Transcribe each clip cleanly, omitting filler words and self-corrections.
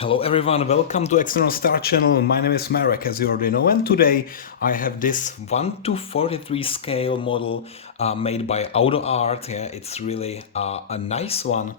Hello everyone, welcome to External Star Channel. My name is Marek, as you already know, and today I have this 1:43 scale model made by Auto Art. Yeah, it's really a nice one.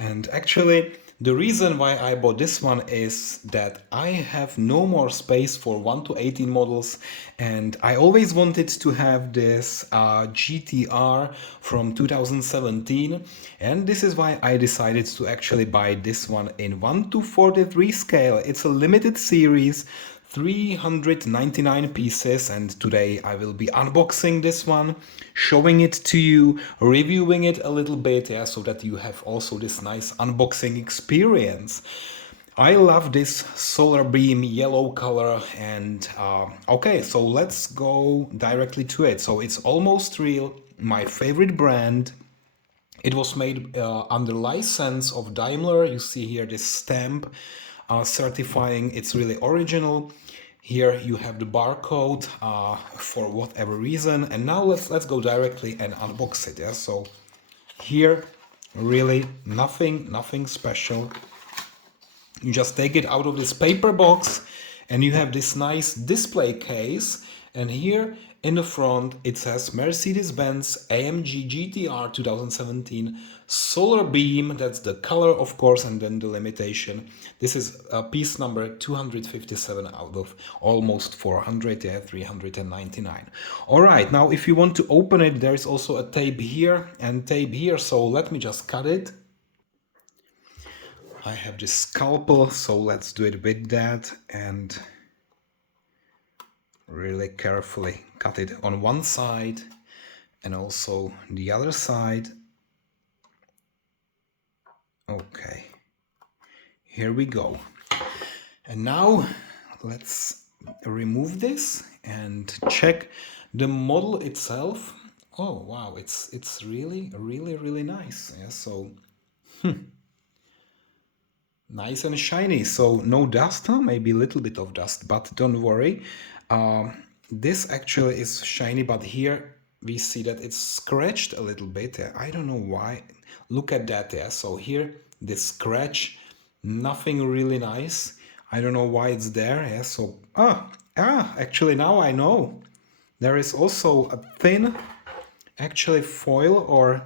And actually, the reason why I bought this one is that I have no more space for 1:18 models, and I always wanted to have this GTR from 2017, and this is why I decided to actually buy this one in 1:43 scale. It's a limited series, 399 pieces, and today I will be unboxing this one, showing it to you, reviewing it a little bit, yeah, so that you have also this nice unboxing experience. I love this Solarbeam yellow color, and okay, so let's go directly to it. So it's Almost Real, my favorite brand. It was made under license of Daimler. You see here this stamp certifying it's really original. Here you have the barcode for whatever reason. And now let's go directly and unbox it. Yeah. So here, really nothing special. You just take it out of this paper box, and you have this nice display case. And here in the front it says Mercedes-Benz AMG GTR 2017 Solarbeam. That's the color, of course, and then the limitation. This is piece number 257 out of almost 400, yeah, 399. All right, now if you want to open it, there is also a tape here and tape here. So let me just cut it. I have this scalpel, so let's do it with that and really carefully cut it on one side and also the other side. Okay, here we go. And now let's remove this and check the model itself. Oh wow, it's really nice. Yeah, so nice and shiny, so no dust, huh? Maybe a little bit of dust, but don't worry. This actually is shiny, but here we see that it's scratched a little bit. I don't know why. Look at that. Yeah. So here, this scratch, nothing really nice. I don't know why it's there. Yeah. So actually now I know. There is also a thin, actually foil or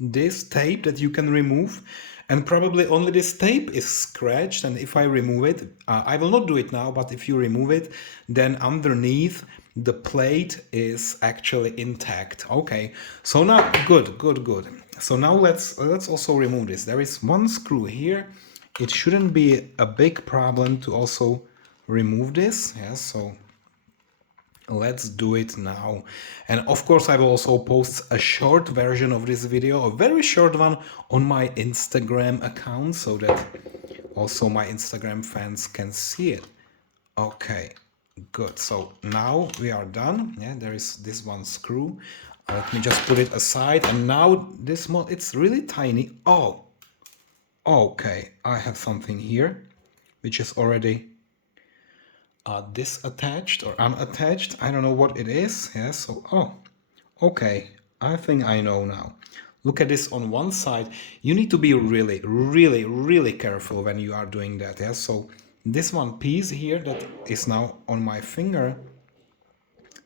this tape that you can remove, and probably only this tape is scratched, and if I remove it, I will not do it now, but if you remove it, then underneath the plate is actually intact. Okay, so now good. So now let's also remove this. There is one screw here. It shouldn't be a big problem to also remove this. Yes, so let's do it now. And of course I will also post a short version of this video, a very short one, on my Instagram account, so that also my Instagram fans can see it. Okay, good. So now we are done. Yeah, there is this one screw. Let me just put it aside, and now this mod, it's really tiny. Oh, okay, I have something here which is already disattached or unattached. I don't know what it is. Yeah, so, oh, okay. I think I know now. Look at this on one side. You need to be really careful when you are doing that. Yeah, so this one piece here that is now on my finger,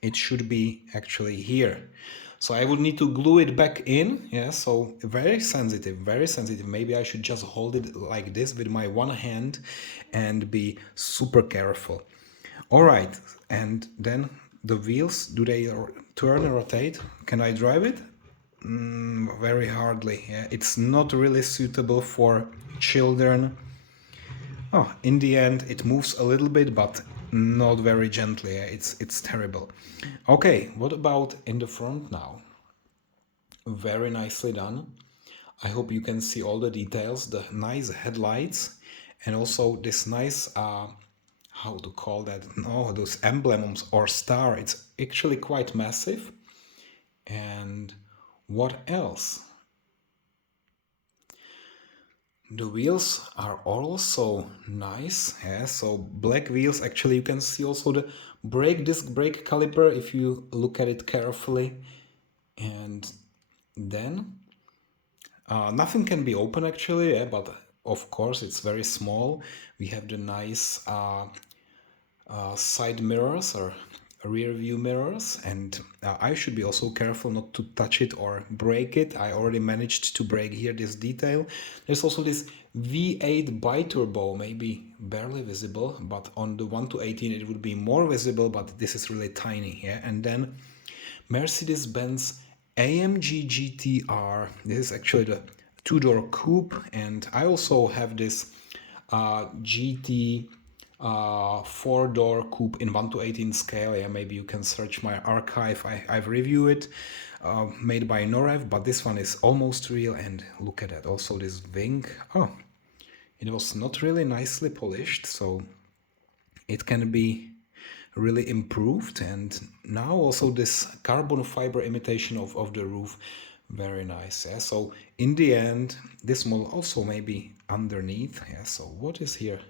it should be actually here. So I would need to glue it back in. Yeah, so very sensitive. Maybe I should just hold it like this with my one hand and be super careful. All right, and then the wheels, do they turn or rotate? Can I drive it? Very hardly. Yeah, it's not really suitable for children. Oh, in the end, it moves a little bit, but not very gently. Yeah, it's terrible. Okay, what about in the front now? Very nicely done. I hope you can see all the details, the nice headlights, and also this nice how to call that? No, those emblems or star. It's actually quite massive. And what else? The wheels are also nice. Yeah, so black wheels. Actually, you can see also the disc brake caliper if you look at it carefully. And then nothing can be open actually, yeah, but of course, it's very small. We have the nice side mirrors or rear view mirrors, and I should be also careful not to touch it or break it. I already managed to break here this detail. There's also this V8 biturbo, maybe barely visible, but on the 1 to 18 it would be more visible, but this is really tiny. Yeah, and then Mercedes-Benz AMG GTR. This is actually the two-door coupe, and I also have this GT four-door coupe in 1 to 18 scale. Yeah, maybe you can search my archive. I've reviewed it, made by Norev, but this one is almost real. And look at that. Also this wing. Oh, it was not really nicely polished, so it can be really improved. And now also this carbon fiber imitation of the roof, very nice. Yeah, so in the end this model also maybe underneath. Yeah, so what is here?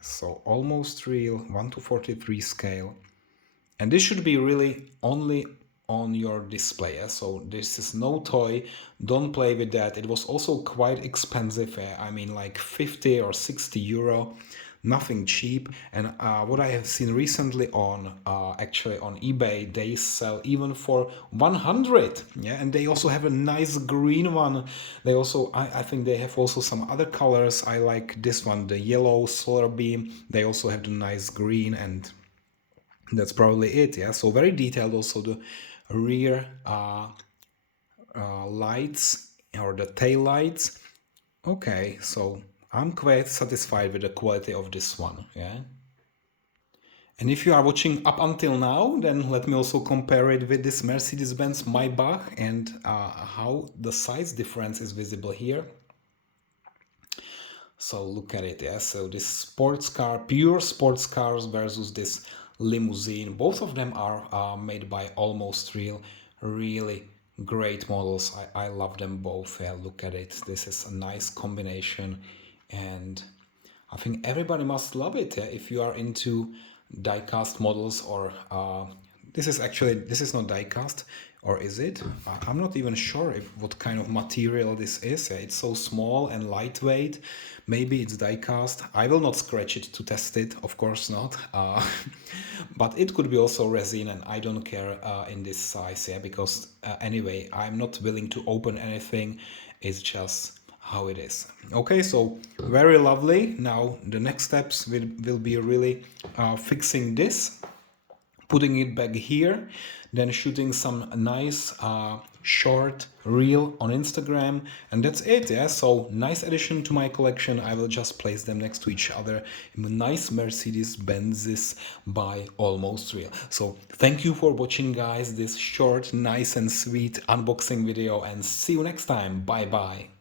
So almost real, 1 to 43 scale. And this should be really only on your display. Yeah? So this is no toy. Don't play with that. It was also quite expensive. I mean, like 50 or 60 euro. Nothing cheap. And what I have seen recently on actually on eBay, they sell even for 100. Yeah, and they also have a nice green one. They also, I think they have also some other colors. I like this one, the yellow Solarbeam. They also have the nice green, and that's probably it. Yeah, so very detailed. Also the rear lights or the tail lights. Okay, so I'm quite satisfied with the quality of this one. Yeah. And if you are watching up until now, then let me also compare it with this Mercedes-Benz Maybach and how the size difference is visible here. So look at it, yeah. So this sports car, pure sports cars versus this limousine. Both of them are made by Almost Real. Really great models. I love them both. Yeah, look at it. This is a nice combination, and I think everybody must love it. Yeah? If you are into die-cast models, or this is not die-cast, or is it? I'm not even sure what kind of material this is. It's so small and lightweight. Maybe it's die-cast. I will not scratch it to test it, of course not. But it could be also resin, and I don't care in this size, yeah, because anyway, I'm not willing to open anything. It's just how it is. Okay, so very lovely. Now the next steps will be really fixing this, putting it back here, then shooting some nice short reel on Instagram, and that's it. Yeah, so nice addition to my collection. I will just place them next to each other in nice Mercedes Benzes by Almost Real. So thank you for watching, guys, this short, nice and sweet unboxing video, and see you next time. Bye bye.